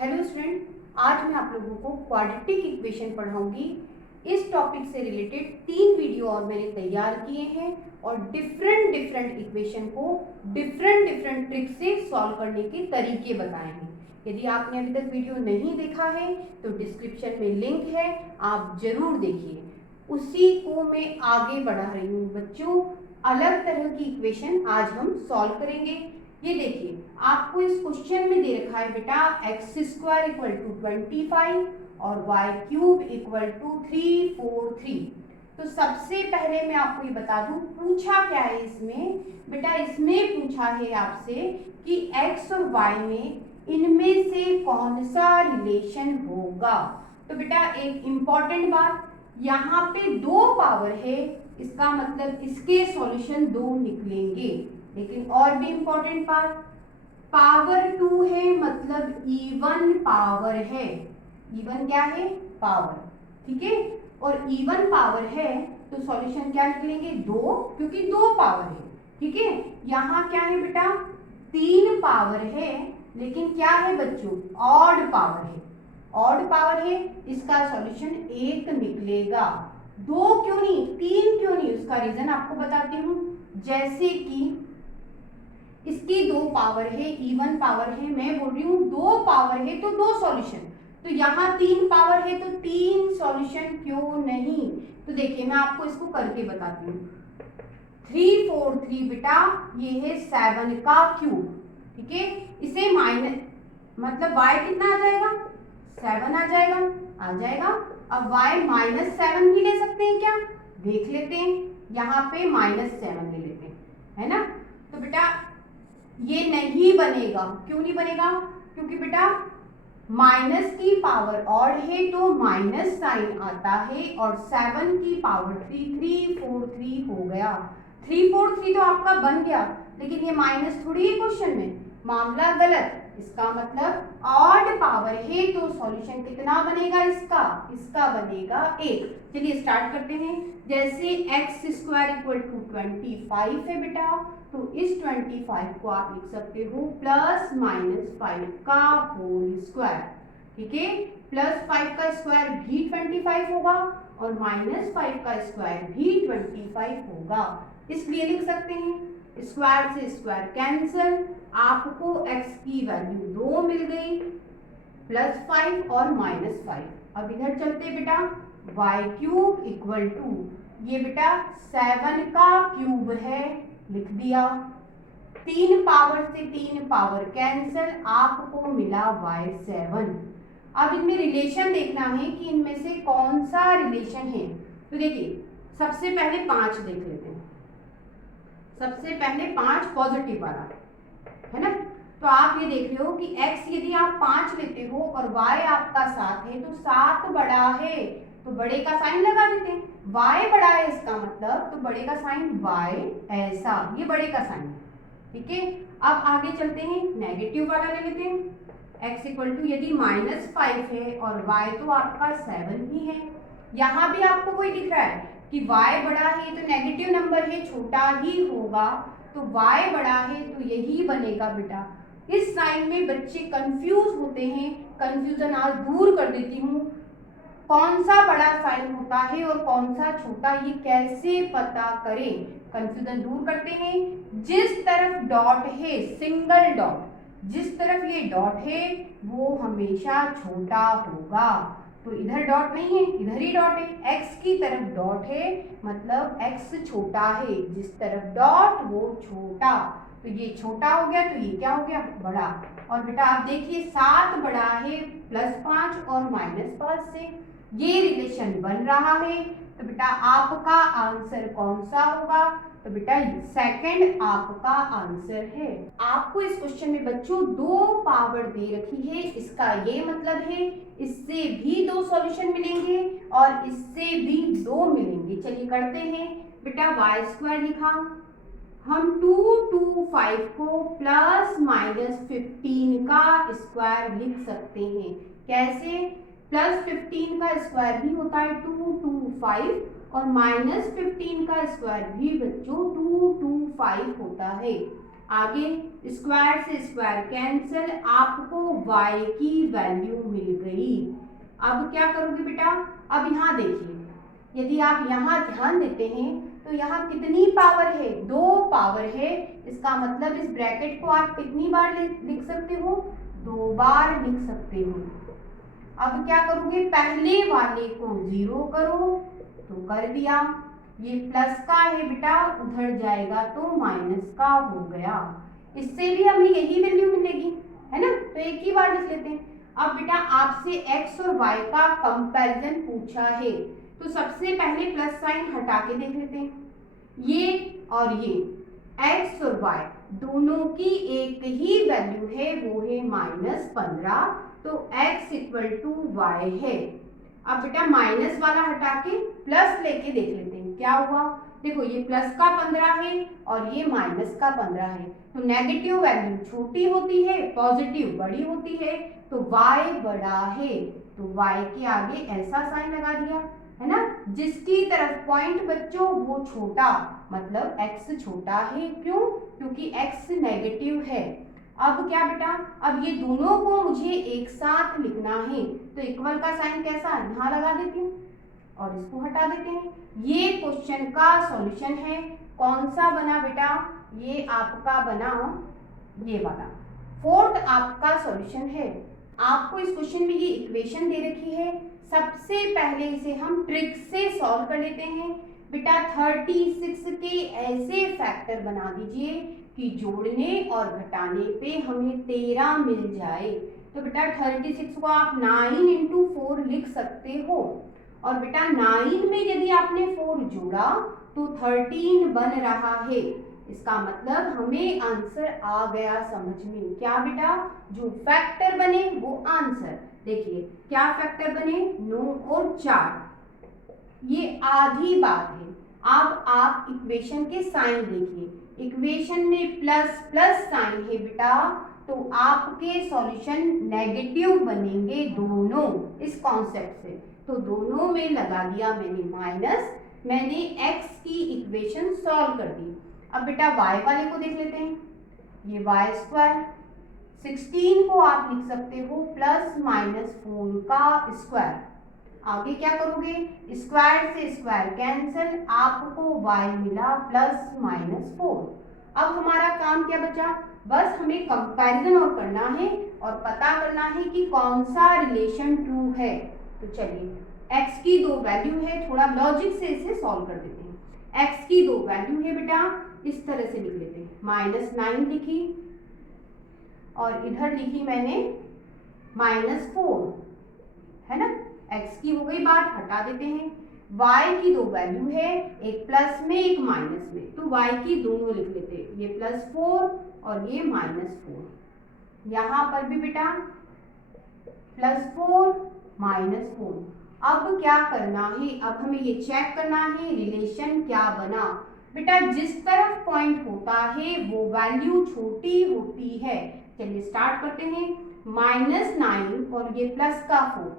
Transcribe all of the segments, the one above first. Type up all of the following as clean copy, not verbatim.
Hello student, आज मैं आप लोगों को क्वाड्रेटिक इक्वेशन पढ़ाऊंगी। इस टॉपिक से रिलेटेड 3 वीडियो और मैंने तैयार किए हैं और डिफरेंट इक्वेशन को डिफरेंट ट्रिक से सॉल्व करने के तरीके बताए हैं। यदि आपने अभी तक वीडियो नहीं देखा है तो डिस्क्रिप्शन में लिंक है, आप जरूर देखिए। उसी को मैं आगे बढ़ा रही हूँ बच्चों। अलग तरह की इक्वेशन आज हम सॉल्व करेंगे। ये देखिए, आपको इस क्वेश्चन में दे रखा है बेटा x² इक्वल टू 25 और y³ इक्वल टू 343। तो सबसे पहले मैं आपको ये बता दूं पूछा क्या है इसमें। बेटा इसमें पूछा है आपसे कि x और y में इनमें से कौन सा रिलेशन होगा। तो बेटा एक इंपॉर्टेंट बात, यहाँ पे 2 पावर है, इसका मतलब इसके सॉल्यूशन 2 निकलेंगे। लेकिन और भी इंपॉर्टेंट बात, पावर 2 है मतलब इवन पावर है। इवन क्या है? पावर। ठीक है, और इवन पावर है तो सॉल्यूशन क्या निकलेंगे? 2, क्योंकि 2 पावर है। ठीक है, यहाँ क्या है बेटा? 3 पावर है, लेकिन क्या है बच्चों? ऑड पावर है। ऑड पावर है, इसका सॉल्यूशन 1 निकलेगा। 2 क्यों नहीं, 3 क्यों नहीं? उसका रीजन आपको बताती हूँ। जैसे कि इसकी 2 पावर है, इवन पावर है, मैं बोल रही हूँ 2 पावर है तो 2 सॉल्यूशन। तो यहाँ 3 पावर है तो 3 सॉल्यूशन क्यों नहीं? तो देखिए मैं आपको इसको करके बताती हूँ। 343 बेटा ये है 7 का क्यूब। ठीक है, इसे माइनस मतलब y कितना आ जाएगा? 7 आ जाएगा। अब y -7 भी ले सकते हैं क्या? देख लेते हैं, यहाँ पे -7 ले लेते हैं, है ना। तो बेटा ये नहीं बनेगा। क्यों नहीं बनेगा? क्योंकि बेटा माइनस की पावर ऑड है तो माइनस साइन आता है, और 7 की पावर 343 हो गया। 343 तो आपका बन गया, लेकिन ये माइनस थोड़ी है क्वेश्चन में, मामला गलत। इसका मतलब ऑड पावर है तो सॉल्यूशन कितना बनेगा इसका? इसका बनेगा 1। चलिए स्टार्ट करते हैं। जैसे x² इक्वल टू 25 है बेटा, तो इस 25 को आप लिख सकते हो +-5 का होल स्क्वायर। ठीक है, +5 का स्क्वायर भी 25 होगा और -5 का स्क्वायर भी 25 होगा। इसलिए लिख सकते हैं स्क्वायर से स्क्वायर कैंसिल, आपको x की वैल्यू 2 मिल गई, +5 और -5। अब इधर चलते बेटा, y³ इक्वल टू ये बेटा 7 का क्यूब है, लिख दिया। 3 पावर से 3 पावर कैंसिल, आपको मिला y7। अब इनमें रिलेशन देखना है कि इनमें से कौन सा रिलेशन है। तो देखिए सबसे पहले 5 देख लेते हैं। सबसे पहले 5 पॉजिटिव वाला है ना। तो आप ये देख रहे हो कि x यदि आप 5 लेते हो और y आपका 7 है तो 7 बड़ा है, तो बड़े का साइन लगा देते हैं। y बड़ा है इसका मतलब, तो बड़े का साइन y ऐसा, ये बड़े का साइन है। ठीक है, अब आगे चलते हैं, नेगेटिव वाला ले लेते हैं। x इक्वल टू यदि -5 है और y तो आपका 7 ही है, यहाँ भी आपको कोई दिख रहा है कि y बड़ा है तो नेगेटिव नंबर है, छोटा ही होगा, तो y बड़ा है तो यही बनेगा बेटा। इस साइन में बच्चे कंफ्यूज होते हैं, कंफ्यूजन आज दूर कर देती हूँ। कौन सा बड़ा साइन होता है और कौन सा छोटा, ये कैसे पता करें? कंफ्यूजन दूर करते हैं। जिस तरफ डॉट है, सिंगल डॉट, जिस तरफ ये डॉट है वो हमेशा छोटा होगा। तो इधर डॉट नहीं है, इधर ही डॉट है। x की तरफ डॉट है मतलब x छोटा है, जिस तरफ डॉट वो छोटा। तो ये छोटा हो गया तो ये क्या हो गया? बड़ा। और बेटा आप देखिए 7 बड़ा है +5 और -5 से, ये रिलेशन बन रहा है। तो बेटा आपका आंसर कौन सा होगा? तो बेटा सेकंड आपका आंसर है। आपको इस क्वेश्चन में बच्चों 2 पावर दे रखी है, इसका ये मतलब है इससे भी 2 सॉल्यूशन मिलेंगे और इससे भी 2 मिलेंगे। चलिए करते हैं बेटा, y² लिखा, हम 225 को +-15 का स्क्वायर लिख सकते हैं। कैसे? +15 का स्क्वायर भी होता है 225 और -15 का स्क्वायर भी बच्चों 225 होता है। आगे स्क्वायर से स्क्वायर कैंसिल, आपको y की वैल्यू मिल गई। अब क्या करोगे बेटा, अब यहाँ देखिए, यदि आप यहाँ ध्यान देते हैं तो यहाँ कितनी पावर है, 2 पावर है। इसका मतलब इस ब्रैकेट को आप कितनी बार लिख सकते हो, 2 बार लिख सकते हो। अब क्या करोगे, पहले वाले को 0 करो, तो कर दिया। ये प्लस का है बेटा, उधर जाएगा तो माइनस का हो गया। इससे भी हमें यही वैल्यू मिलेगी, है ना, तो एक ही बार लिख लेते हैं। अब बेटा आपसे x और y का कंपैरिजन पूछा है, तो सबसे पहले प्लस साइन हटा के देख लेते हैं। ये और ये x और y दोनों की एक ही वैल्यू है, वो है -15, तो x इक्वल टू y है। अब बेटा माइनस वाला हटा के प्लस लेके देख लेते हैं क्या हुआ। देखो ये प्लस का 15 है और ये माइनस का 15 है, तो नेगेटिव वैल्यू छोटी होती है, पॉजिटिव बड़ी होती है, तो y बड़ा है, तो y के आगे ऐसा साइन लगा दिया, है ना। जिसकी तरफ पॉइंट बच्चों वो छोटा, मतलब x छोटा है, क्यों, क्योंकि x नेगेटिव है। अब क्या बेटा, अब ये दोनों को मुझे एक साथ लिखना है, तो इक्वल का साइन कैसा, यहाँ लगा देती हूँ और इसको हटा देते हैं। ये क्वेश्चन का सॉल्यूशन है। कौन सा बना बेटा, ये आपका बना ये वाला, 4th आपका सॉल्यूशन है। आपको इस क्वेश्चन में ये इक्वेशन दे रखी है, सबसे पहले इसे हम ट्रिक से सॉल्व कर लेते हैं। बेटा 36 के ऐसे फैक्टर बना दीजिए कि जोड़ने और घटाने पे हमें 13 मिल जाए। तो बेटा 36 को आप 9 × 4 लिख सकते हो, और बेटा 9 में यदि आपने 4 जोड़ा तो 13 बन रहा है। इसका मतलब हमें आंसर आ गया समझ में। क्या बेटा, जो फैक्टर बने वो आंसर। देखिए क्या फैक्टर बने, 9 और 4, ये आधी बात है। अब आप इक्वेशन के साइन देखिए, इक्वेशन में प्लस प्लस साइन है बेटा, तो आपके सॉल्यूशन नेगेटिव बनेंगे दोनों, इस कॉन्सेप्ट से। तो दोनों में लगा दिया मैंने माइनस, मैंने x की इक्वेशन सॉल्व कर दी। अब बेटा y वाले को देख लेते हैं, ये y², 16 को आप लिख सकते हो +-4 का स्क्वायर। आगे क्या करोगे, स्क्वायर से स्क्वायर कैंसिल, आपको y मिला +-4। अब हमारा काम क्या बचा, बस हमें कंपैरिजन और करना है और पता करना है कि कौन सा रिलेशन ट्रू है। तो चलिए x की 2 वैल्यू है, थोड़ा लॉजिक से इसे सॉल्व कर देते हैं। x की 2 वैल्यू है बेटा, इस तरह से लिख लेते हैं, -9 लिखी और इधर लिखी मैंने -4, है ना। x की हो गई बात, हटा देते हैं। y की 2 वैल्यू है, एक प्लस में एक माइनस में, तो y की दोनों लिख लेते हैं, ये +4 और ये -4। यहाँ पर भी बेटा +4 -4। अब क्या करना है, अब हमें ये चेक करना है रिलेशन क्या बना। बेटा जिस तरफ पॉइंट होता है वो वैल्यू छोटी होती है। चलिए स्टार्ट करते हैं, -9 और ये प्लस का 4।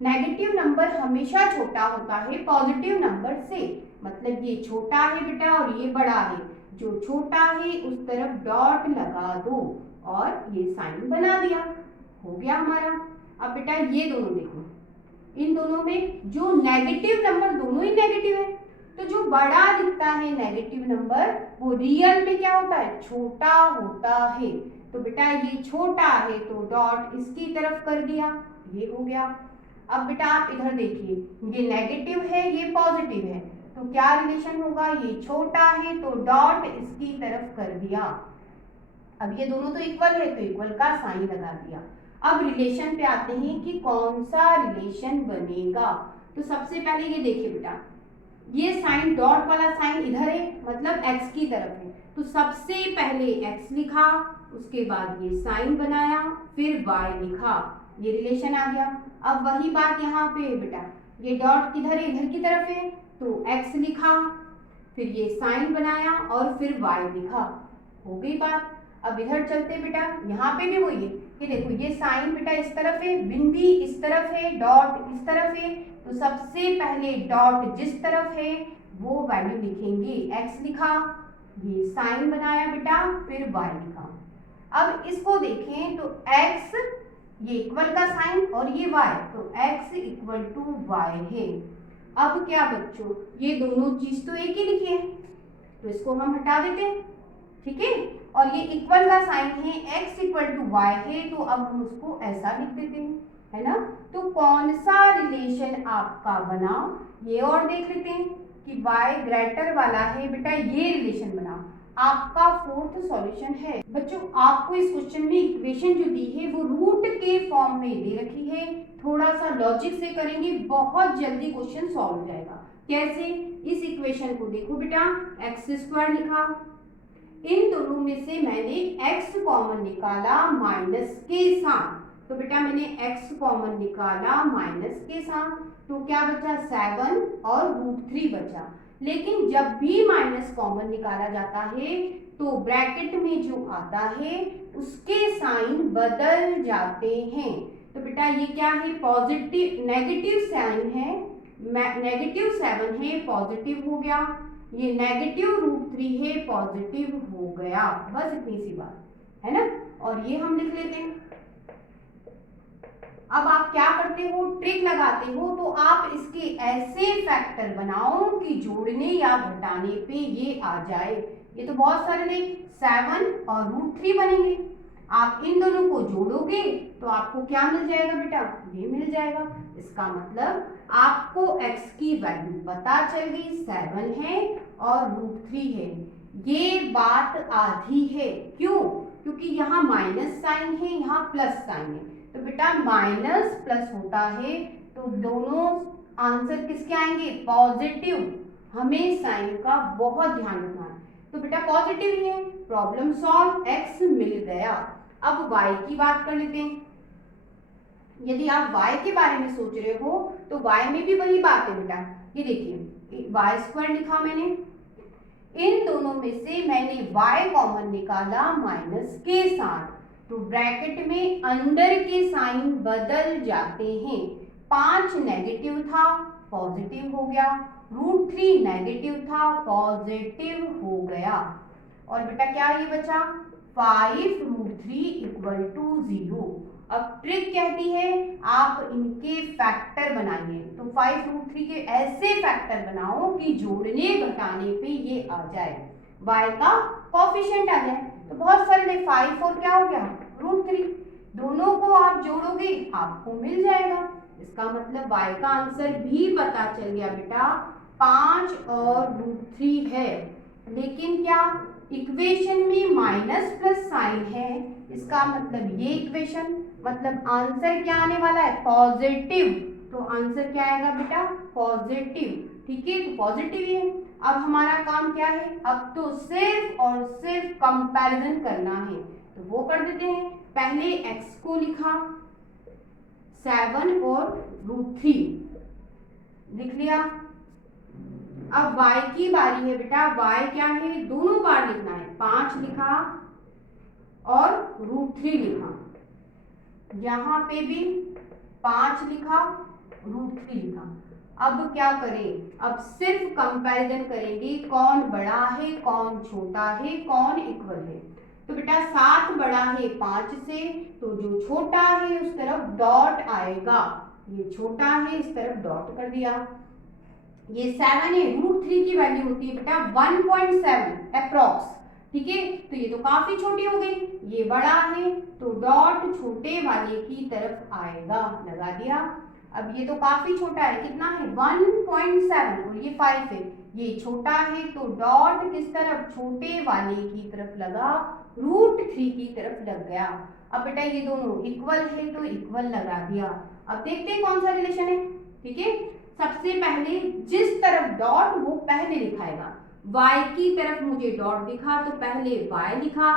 नेगेटिव नंबर हमेशा छोटा होता है पॉजिटिव नंबर से, मतलब ये छोटा है बेटा और ये बड़ा है, जो छोटा है उस तरफ डॉट लगा दो और ये साइन बना दिया, हो गया हमारा। अब बेटा ये दोनों देखो, इन दोनों में जो नेगेटिव नंबर दोनों ही नेगेटिव है, तो जो बड़ा दिखता है नेगेटिव नंबर वो रियल में क्या होता है, छोटा होता है। तो बेटा ये छोटा है तो डॉट इसकी तरफ कर दिया, ये हो गया। अब बेटा आप इधर देखिए, ये नेगेटिव है ये पॉजिटिव है, तो क्या रिलेशन होगा, ये छोटा है तो डॉट इसकी तरफ कर दिया। अब ये दोनों तो इक्वल है तो इक्वल का साइन लगा दिया। अब रिलेशन पे आते हैं कि कौन सा रिलेशन बनेगा। तो सबसे पहले ये देखिए बेटा, ये साइन डॉट वाला साइन इधर है, मतलब x की तरफ है, तो सबसे पहले x लिखा, उसके बाद ये साइन बनाया, फिर y लिखा, ये रिलेशन आ गया। अब वही बात यहाँ पे है बेटा, ये डॉट किधर है, इधर की तरफ है, तो x लिखा, फिर ये साइन बनाया और फिर y लिखा, हो गई बात। अब इधर चलते बेटा, यहाँ पे भी वही है कि देखो ये साइन बेटा इस तरफ है, बिंदी इस तरफ है, डॉट इस तरफ है, तो सबसे पहले डॉट जिस तरफ है वो वैल्यू लिखेंगे, x लिखा, ये साइन बनाया बेटा, फिर y लिखा। अब इसको देखें तो x ये इक्वल का साइन और ये y, तो x इक्वल टू y है। अब क्या बच्चों, ये दोनों चीज तो एक ही लिखी है, तो इसको हम हटा देते हैं, ठीक है। और ये इक्वल का साइन है, x इक्वल टू y है, तो अब हम उसको ऐसा लिख देते हैं, है ना। तो कौन सा रिलेशन आपका बना, ये और देख लेते हैं कि y ग्रेटर वाला है बेटा, ये रिलेशन बना। आपका फोर्थ सॉल्यूशन है बच्चों। आपको इस क्वेश्चन में इक्वेशन जो दी है वो रूट के फॉर्म में दे रखी है। थोड़ा सा लॉजिक से करेंगे, बहुत जल्दी क्वेश्चन सॉल्व हो जाएगा। कैसे, इस इक्वेशन को देखो बेटा, एक्स स्क्वायर लिखा, इन दोनों में से मैंने x कॉमन निकाला माइनस के साथ, तो बेटा मैंने x कॉमन निकाला माइनस के साथ, तो क्या बचा 7 और √3 बचा। लेकिन जब भी माइनस कॉमन निकाला जाता है तो ब्रैकेट में जो आता है उसके साइन बदल जाते हैं। तो बेटा ये क्या है, पॉजिटिव नेगेटिव साइन है, -7 है, पॉजिटिव हो गया, ये -√3 है, पॉजिटिव हो गया। बस इतनी सी बात है ना। और ये हम लिख लेते हैं। अब आप क्या करते हो, ट्रिक लगाते हो, तो आप इसके ऐसे फैक्टर बनाओ कि जोड़ने या घटाने पे ये आ जाए। ये तो बहुत सरल है, 7 और √3 बनेंगे। आप इन दोनों को जोड़ोगे तो आपको क्या मिल जाएगा बेटा, ये मिल जाएगा। इसका मतलब आपको x की वैल्यू पता चल गई, 7 है और √3 है। ये बात आधी है, क्यों, क्योंकि यहाँ माइनस साइन है, यहाँ प्लस साइन है। तो बेटा माइनस प्लस होता है तो दोनों आंसर किसके आएंगे, पॉजिटिव। हमें साइन का बहुत ध्यान रखना है। तो बेटा पॉजिटिव ही है, प्रॉब्लम सॉल्व, x मिल गया। अब y की बात कर लेते हैं। यदि आप y के बारे में सोच रहे हो तो y में भी वही बात है बेटा। ये देखिए y² लिखा मैंने, इन दोनों में से मैंने y कॉमन निकाला माइनस के साथ, तो ब्रैकेट में अंदर के साइन बदल जाते हैं। 5 नेगेटिव था, पॉजिटिव हो गया, √3 नेगेटिव था, पॉजिटिव हो गया। और बेटा क्या ये बचा, 5√3 इक्वल टू 0। अब ट्रिक कहती है आप इनके फैक्टर बनाइए, तो 5√3 के ऐसे फैक्टर बनाओ कि जोड़ने घटाने पे ये आ जाए, y का कोफिशिएंट आ जाए। तो बहुत सरल है, 5 और क्या हो गया √3, दोनों को आप जोड़ोगे आपको मिल जाएगा। इसका मतलब y का आंसर भी पता चल गया बेटा, 5 और √3 है। लेकिन क्या इक्वेशन में माइनस प्लस साइन है, इसका मतलब ये इक्वेशन, मतलब आंसर क्या आने वाला है, पॉजिटिव। तो आंसर क्या आएगा बेटा, पॉजिटिव, ठीक है। तो पॉजिटिव है। अब हमारा काम क्या है, अब तो सिर्फ और सिर्फ कंपैरिजन करना है, तो वो कर देते हैं। पहले x को लिखा, 7 और √3 लिख लिया। अब y की बारी है बेटा, y क्या है, दोनों बार लिखना है, 5 लिखा और √3 लिखा, यहाँ पे भी 5 लिखा, √3 लिखा। अब क्या करें, अब सिर्फ कंपैरिजन करेंगे, कौन बड़ा है कौन छोटा है कौन इक्वल है। तो बेटा 7 बड़ा है 5 से, तो जो छोटा है उस तरफ डॉट आएगा, ये छोटा है इस तरफ डॉट कर दिया। ये 7 है, √3 की वैल्यू होती है बेटा 1.7 अप्रॉक्स, ठीक है। तो ये तो काफी छोटी हो गई, ये बड़ा है तो डॉट छोटे वाले की तरफ आएगा, लगा दिया। अब ये तो काफी छोटा है, कितना है 1.7 और ये 5 है, ये छोटा है तो डॉट किस तरफ, छोटे वाले की तरफ लगा, √3 की तरफ लग गया। अब बेटा ये दोनों इक्वल है तो इक्वल लगा दिया। अब देखते हैं कौन सा रिलेशन है, ठीक है। सबसे पहले जिस तरफ डॉट वो पहले लिखाएगा, y की तरफ मुझे डॉट दिखा तो पहले y लिखा,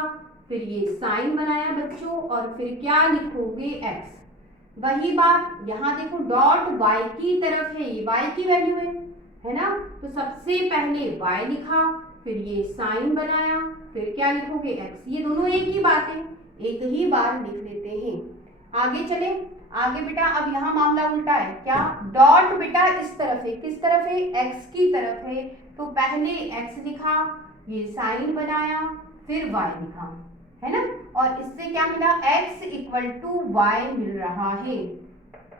फिर ये साइन बनाया बच्चों, और फिर क्या लिखोगे x। वही बात यहाँ देखो, डॉट y की तरफ है, ये y की वैल्यू है ना। तो सबसे पहले y लिखा, फिर ये साइन बनाया, फिर क्या लिखोगे x। ये दोनों एक ही बात है, एक ही बार लिख लेते हैं। आगे चले, आगे बेटा अब यहाँ मामला उल्टा है, क्या, डॉट बेटा इस तरफ है, किस तरफ है, x की तरफ है, तो पहले x लिखा, ये साइन बनाया, फिर y लिखा, है ना। और इससे क्या मिला, x इक्वल टू वाई मिल रहा है।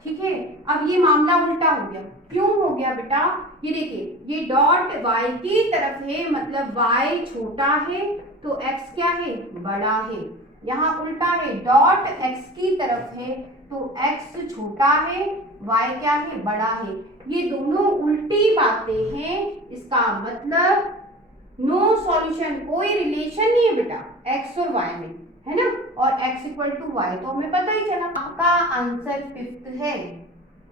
ठीक है, अब ये मामला उल्टा हो गया। क्यों हो गया बेटा, ये देखिए, ये डॉट y की तरफ है, मतलब y छोटा है तो x क्या है, बड़ा है। यहाँ उल्टा है, डॉट x की तरफ है तो x छोटा है, y क्या है, बड़ा है। ये दोनों उल्टी बातें हैं, इसका मतलब नो सॉल्यूशन, कोई रिलेशन नहीं है बेटा x और y में, है ना। और x इक्वल टू वाई तो हमें पता ही चला। आपका आंसर 5th है।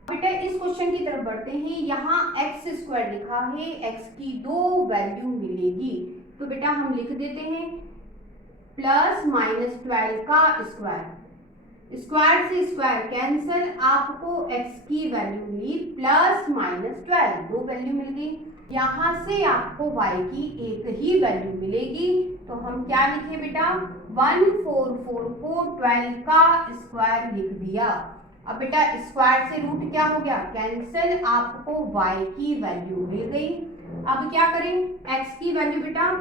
बेटा इस क्वेश्चन की तरफ बढ़ते हैं। यहाँ एक्स स्क्वायर लिखा है, x की 2 वैल्यू मिलेगी, तो बेटा हम लिख देते हैं प्लस माइनस 12 का स्क्वायर, स्क्वायर से स्क्वायर कैंसिल, आपको x की वैल्यू मिली प्लस माइनस 12, 2 वैल्यू मिल गई। यहाँ से आपको y की एक ही वैल्यू मिलेगी, तो हम क्या लिखे बेटा, 144 को 12 का स्क्वायर लिख दिया। अब बेटा स्क्वायर से रूट क्या हो गया, कैंसिल, आपको y की वैल्यू मिल गई। अब क्या करें, x की वैल्यू बेटा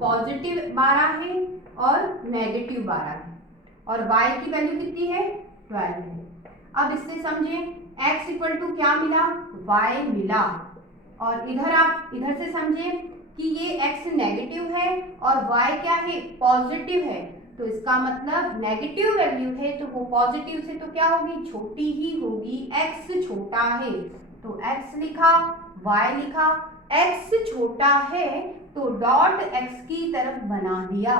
पॉजिटिव 12 है और नेगेटिव 12 है, और y की वैल्यू कितनी है, 12 है। अब इससे समझें, x इक्वल टू क्या मिला, y मिला, और इधर आप इधर से समझें कि ये x नेगेटिव है और y क्या है, पॉजिटिव है, तो इसका मतलब नेगेटिव वैल्यू है तो वो पॉजिटिव से तो क्या होगी, छोटी ही होगी, x छोटा है तो x लिखा, y लिखा। x छोटा है तो डॉट x की तरफ बना दिया।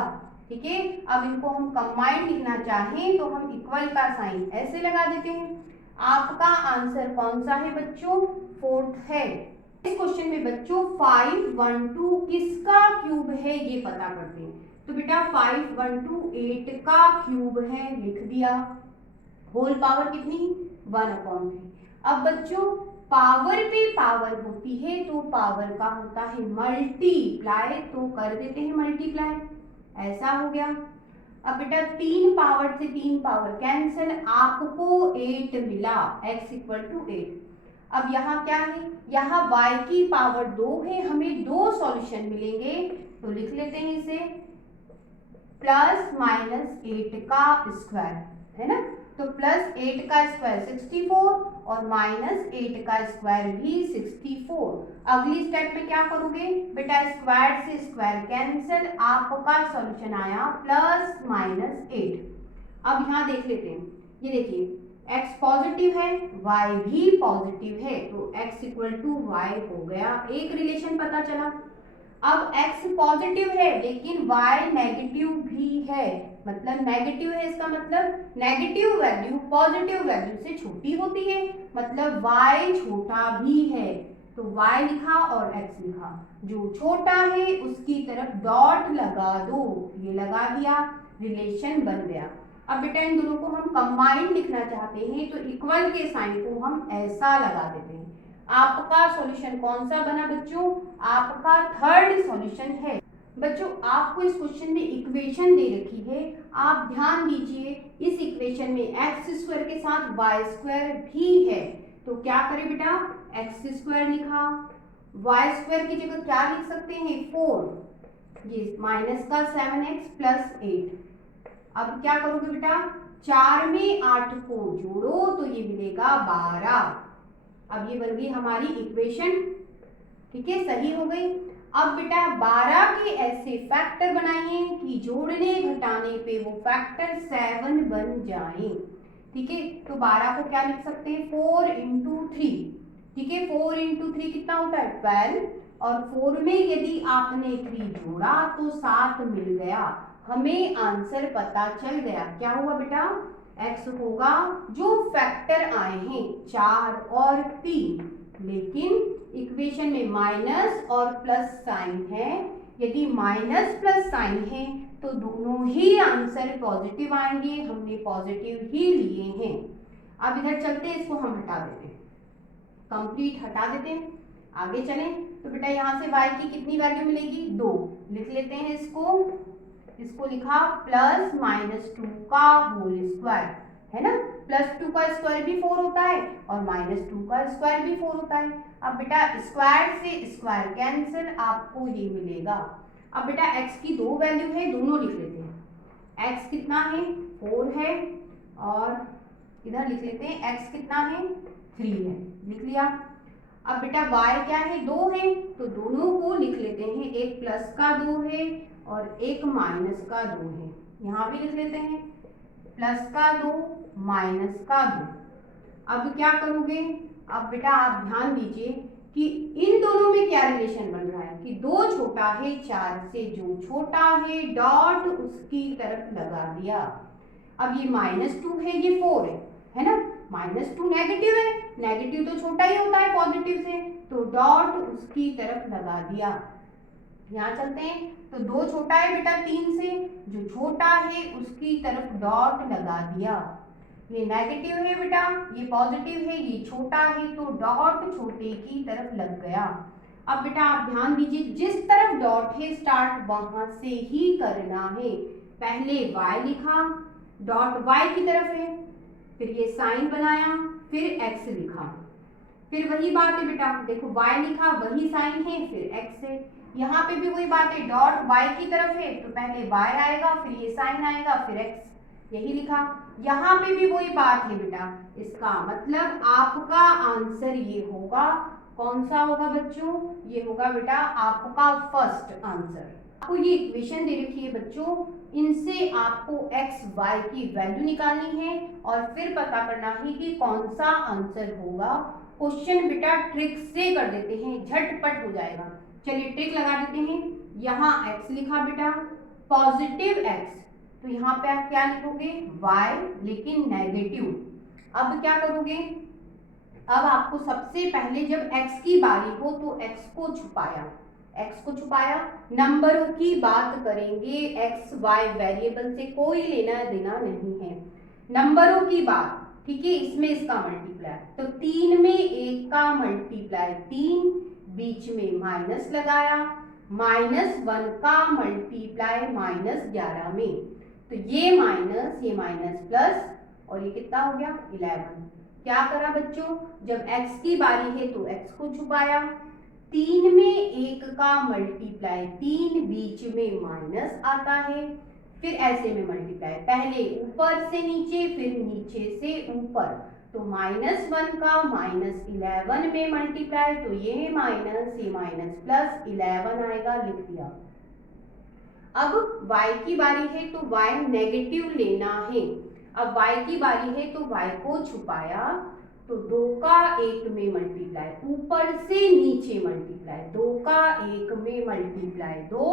ठीक है, अब इनको हम कंबाइंड लिखना चाहें तो हम इक्वल का साइन ऐसे लगा देते हैं। आपका आंसर कौन सा है बच्चों, 4th है। इस क्वेश्चन में बच्चों 512 किसका क्यूब है ये पता करते हैं। तो बेटा 512 8 का क्यूब है, लिख दिया। होल पावर कितनी, 1/3। अब बच्चों पावर पे पावर होती है तो पावर का होता है मल्टीप्लाई, तो कर देते हैं मल्टीप्लाई, ऐसा हो गया। अब बेटा 3 पावर से 3 पावर कैंसिल, आपको 8 मिला, x इक्वल टू 8। अब यहाँ क्या है, यहाँ y की पावर 2 है, हमें 2 सॉल्यूशन मिलेंगे, तो लिख लेते हैं इसे प्लस माइनस 8 का स्क्वायर, है ना। तो प्लस 8 का स्क्वायर 64 और माइनस 8 का स्क्वायर भी 64। अगली स्टेप में क्या करोगे बेटा, स्क्वायर से स्क्वायर कैंसिल, आपका सॉल्यूशन आया प्लस माइनस 8। अब यहाँ देख लेते हैं, ये देखिए x पॉजिटिव है, y भी पॉजिटिव है, तो x इक्वल टू वाई हो गया, एक रिलेशन पता चला। अब x पॉजिटिव है लेकिन y नेगेटिव भी है, मतलब नेगेटिव है, इसका मतलब नेगेटिव वैल्यू पॉजिटिव वैल्यू से छोटी होती है, मतलब y छोटा भी है, तो y लिखा और x लिखा। जो छोटा है उसकी तरफ डॉट लगा दो, ये लगा दिया, रिलेशन बन गया। अब बेटा इन दोनों को हम कंबाइंड लिखना चाहते हैं तो इक्वल के साइन को हम ऐसा लगा देते हैं। आपका सॉल्यूशन कौन सा बना बच्चों, आपका 3rd सॉल्यूशन है। बच्चों आपको इस क्वेश्चन में इक्वेशन दे रखी है, आप ध्यान दीजिए, इस इक्वेशन में x स्क्वायर के साथ y स्क्वायर भी है, तो क्या करें बेटा, x स्क्वायर लिखा, y स्क्वायर की जगह क्या लिख सकते हैं, 4, ये माइनस का 7x प्लस 8। अब क्या करोगे बेटा, 4 में 8 को जोड़ो तो ये मिलेगा 12। अब ये बन गई हमारी इक्वेशन, ठीक है, सही हो गई। अब बेटा 12 के ऐसे फैक्टर बनाइए कि जोड़ने घटाने पे वो फैक्टर 7 बन जाए। ठीक है, तो 12 को क्या लिख सकते हैं, 4 इंटू 3। ठीक है, 4 इंटू 3 कितना होता है, 12, और 4 में यदि आपने 3 जोड़ा तो 7 मिल गया, हमें आंसर पता चल गया। क्या हुआ बेटा, x होगा जो फैक्टर आए हैं 4 और 3, लेकिन इक्वेशन में माइनस और प्लस साइन है, यदि माइनस प्लस साइन है तो दोनों ही आंसर पॉजिटिव आएंगे, हमने पॉजिटिव ही लिए हैं। अब इधर चलते हैं, इसको हम हटा देते हैं, कंप्लीट हटा देते हैं, आगे चलें। तो बेटा यहाँ से y की कितनी वैल्यू मिलेगी, 2, लिख लेते हैं इसको लिखा प्लस माइनस 2 का होल स्क्वायर, है ना। प्लस 2 का स्क्वायर भी 4 होता है और माइनस 2 का स्क्वायर भी 4 होता है। अब बेटा स्क्वायर से स्क्वायर कैंसिल, आपको ये मिलेगा, अब बेटा x की दो वैल्यू है, दोनों लिख लेते हैं। x कितना है 4 है और इधर लिख लेते हैं x कितना है 3 है, लिख लिया। अब बेटा y क्या है 2 है, तो दोनों को लिख लेते हैं, एक प्लस का 2 है और एक माइनस का 2 है, यहाँ भी लिख लेते हैं प्लस का 2 माइनस का 2। अब क्या करोगे, अब बेटा आप ध्यान दीजिए कि इन दोनों में क्या रिलेशन बन रहा है कि 2 छोटा है 4 से, जो छोटा है डॉट उसकी तरफ लगा दिया। अब ये -2 है, ये 4 है ना, -2 नेगेटिव है, नेगेटिव तो छोटा ही होता है पॉजिटिव से, तो डॉट उसकी तरफ लगा दिया। यहाँ चलते हैं, तो 2 छोटा है बेटा 3 से, जो छोटा है उसकी तरफ डॉट लगा दिया। ये नेगेटिव है बेटा, ये पॉजिटिव है, ये छोटा है, तो डॉट छोटे की तरफ लग गया। अब बेटा आप ध्यान दीजिए, जिस तरफ डॉट है स्टार्ट वहां से ही करना है। पहले y लिखा, डॉट y की तरफ है, फिर ये साइन बनाया, फिर x लिखा, फिर वही बात है बेटा, देखो y लिखा, वही साइन है, फिर x है। यहाँ पे भी वही बात है, डॉट y की तरफ है तो पहले y आएगा, फिर ये साइन आएगा, फिर x, यही लिखा। यहाँ पे भी वही बात है बेटा, इसका मतलब आपका आंसर ये होगा, कौन सा होगा बच्चों, ये होगा बेटा आपका फर्स्ट आंसर। आपको ये इक्वेशन दे रखी है बच्चों, इनसे आपको x y की वैल्यू निकालनी है और फिर पता करना है कि कौन सा आंसर होगा। क्वेश्चन बेटा ट्रिक से कर देते हैं, झटपट हो जाएगा। चलिए ट्रिक लगा देते हैं। यहाँ x लिखा बेटा, पॉजिटिव x, तो यहाँ पे आप क्या लिखोगे y, लेकिन नेगेटिव। अब क्या करोगे, अब आपको सबसे पहले जब x की बारी हो तो x को छुपाया, x को छुपाया, नंबरों की बात करेंगे, x y वेरिएबल से कोई लेना देना नहीं है, नंबरों की बात, ठीक है। इसमें इसका मल्टीप्लाई, तो 3 में 1 का मल्टीप्लाई 3, बीच में माइनस लगाया, -1 का मल्टीप्लाई -11 में, तो ये माइनस प्लस, और ये कितना हो गया 11। क्या करा बच्चों, जब x की बारी है तो x को छुपाया, 3 में 1 का मल्टीप्लाई 3, बीच में माइनस आता है, फिर ऐसे में मल्टीप्लाई, पहले ऊपर से नीचे फिर नीचे से ऊपर, तो -1 का -11 में मल्टीप्लाई, तो ये माइनस, ये माइनस प्लस 11 आएगा, लिख दिया। अब y की बारी है तो y नेगेटिव लेना है, अब y की बारी है तो y को छुपाया, तो 2 का 1 में मल्टीप्लाई, ऊपर से नीचे मल्टीप्लाई, 2 का 1 में मल्टीप्लाई 2,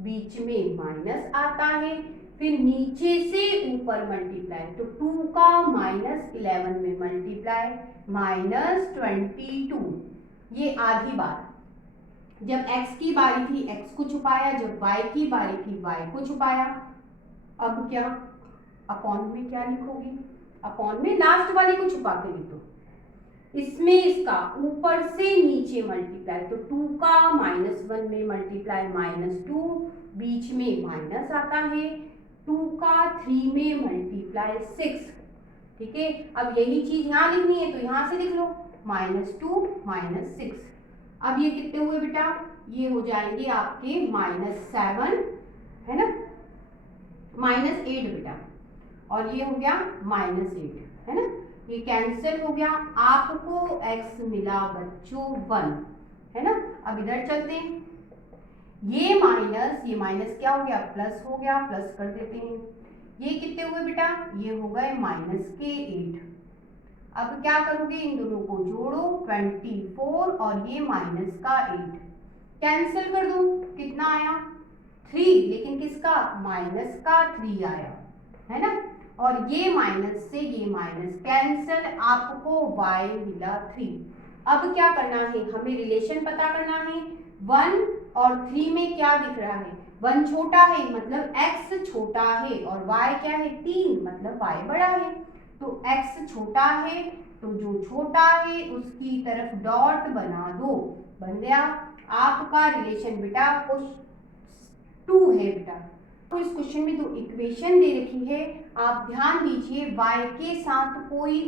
बीच में माइनस आता है, फिर नीचे से ऊपर मल्टीप्लाई, तो 2 का -11 में मल्टीप्लाई -22। ये आधी बात, जब x की बारी थी x को छुपाया, जब y की बारी थी y को छुपाया। अब क्या, अपॉन में क्या लिखोगे, अपॉन में लास्ट वाली को छुपा के लिख दो, इसमें इसका ऊपर से नीचे मल्टीप्लाई, तो 2 का -1 में मल्टीप्लाई -2, बीच में माइनस आता है, 2 का 3 में मल्टीप्लाई 6, ठीक है। अब यही चीज यहाँ लिखनी है तो यहाँ से लिख लो -2 -6। अब ये कितने हुए बेटा, ये हो जाएंगे आपके -7 है ना, -8 बेटा, और ये हो गया -8 है ना, ये कैंसिल हो गया, आपको x मिला बच्चों 1 है ना। अब इधर चलते हैं, ये माइनस क्या हो गया, प्लस हो गया, प्लस कर देते हैं। ये कितने हुए बेटा, ये हो गए -8। अब क्या करोगे, इन दोनों को जोड़ो, 24 और ये -8 कैंसिल कर दो, कितना आया 3, लेकिन किसका, -3 आया है ना, और ये माइनस से ये माइनस कैंसिल, आपको y मिला 3। अब क्या करना है, हमें रिलेशन पता करना है, 1 और 3 में क्या दिख रहा है, 1 छोटा है मतलब x छोटा है, और y क्या है 3 मतलब y बड़ा है, तो x छोटा है तो जो छोटा है उसकी तरफ डॉट बना दो, बन गया आपका रिलेशन बेटा 2 है बेटा। तो इस क्वेश्चन में 2 इक्वेशन दे रखी है, आप ध्यान दीजिए y के साथ कोई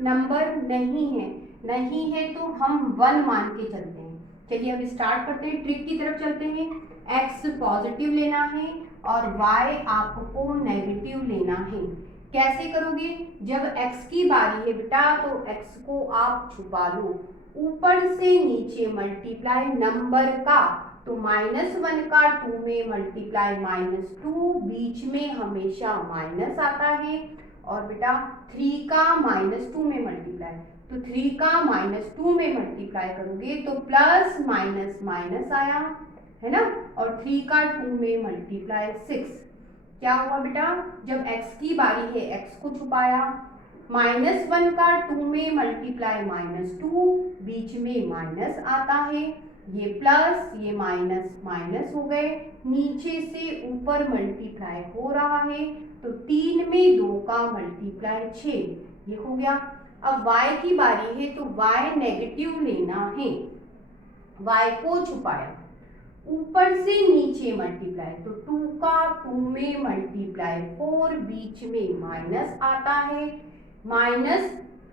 नंबर नहीं है तो हम 1 मान के चलते हैं। चलिए अब स्टार्ट करते हैं, ट्रिक की तरफ चलते हैं। x पॉजिटिव लेना है और y आपको नेगेटिव लेना है। कैसे करोगे? जब x की बारी है बेटा तो x को आप छुपा लो, ऊपर से नीचे मल्टीप्लाई नंबर का, तो -1 का 2 में मल्टीप्लाई -2, बीच में हमेशा माइनस आता है, और बेटा 3 का -2 में मल्टीप्लाई, तो 3 का -2 में मल्टीप्लाई करोगे तो प्लस माइनस माइनस आया है ना, और 3 का 2 में मल्टीप्लाई 6। क्या हुआ बेटा? जब x की बारी है x को छुपाया, -1 का 2 में मल्टीप्लाई -2, बीच में माइनस आता है, ये प्लस ये माइनस माइनस हो गए, नीचे से ऊपर मल्टीप्लाई हो रहा है, तो 3 में 2 का मल्टीप्लाई 6, ये हो गया। अब y की बारी है तो y नेगेटिव लेना है, y को छुपाया, ऊपर से नीचे मल्टीप्लाई, तो 2 का 2 में मल्टीप्लाई 4, बीच में माइनस आता है, माइनस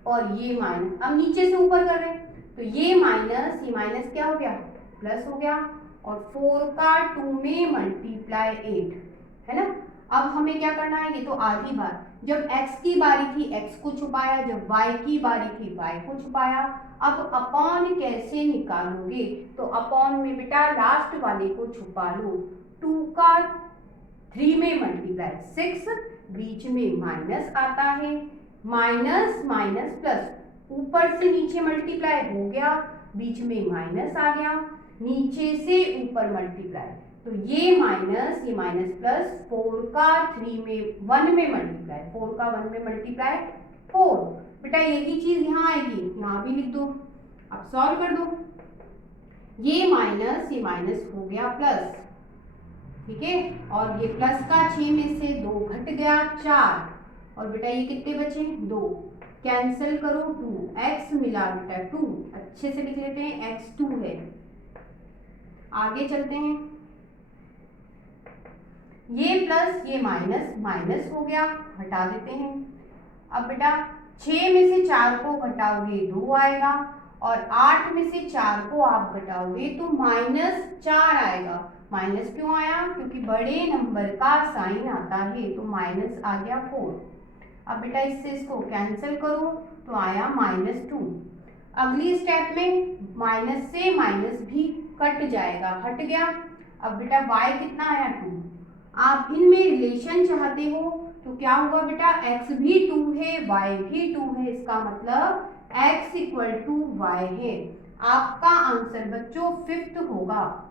और ये माइनस, अब नीचे से ऊपर कर रहे हैं तो ये माइनस क्या हो गया? प्लस हो गया, और 4 का 2 में मल्टीप्लाई 8 है ना। अब हमें क्या करना है? ये तो आधी बार, जब x की बारी थी x को छुपाया, जब y की बारी थी y को छुपाया। अब अपॉन कैसे निकालोगे? तो अपॉन में बेटा लास्ट वाले को छुपा लो, 2 का 3 में मल्टीप्लाई 6, बीच में माइनस आता है, माइनस माइनस प्लस, ऊपर से नीचे मल्टीप्लाई हो गया, बीच में माइनस आ गया, नीचे से ऊपर मल्टीप्लाई, तो ये माइनस प्लस, 4 का 3 में 1 में मल्टीप्लाई, 4 का 1 में मल्टीप्लाई 4, बेटा यही चीज यहाँ आएगी, यहाँ भी लिख दो। अब सॉल्व कर दो, ये माइनस हो गया प्लस, ठीक है, और ये प्लस का 6 में से 2 घट गया 4, और बेटा ये कितने बचे? 2, कैंसिल करो, 2 x मिला बेटा 2, अच्छे से लिख लेते हैं, x 2 है। आगे चलते हैं, ये प्लस ये माइनस हो गया, हटा देते हैं। अब बेटा 6 में से 4 को घटाओगे 2 आएगा, और 8 में से 4 को आप घटाओगे तो -4 आएगा। माइनस क्यों आया? क्योंकि बड़े नंबर का साइन आता है, तो माइनस आ गया 4। अब बेटा इससे इसको कैंसिल करो तो आया -2। अगली स्टेप में माइनस से माइनस भी कट जाएगा, हट गया। अब बेटा y कितना आया? 2। आप इनमें रिलेशन चाहते हो तो क्या हुआ बेटा? x भी 2 है, y भी 2 है, इसका मतलब x = y है। आपका आंसर बच्चों 5th होगा।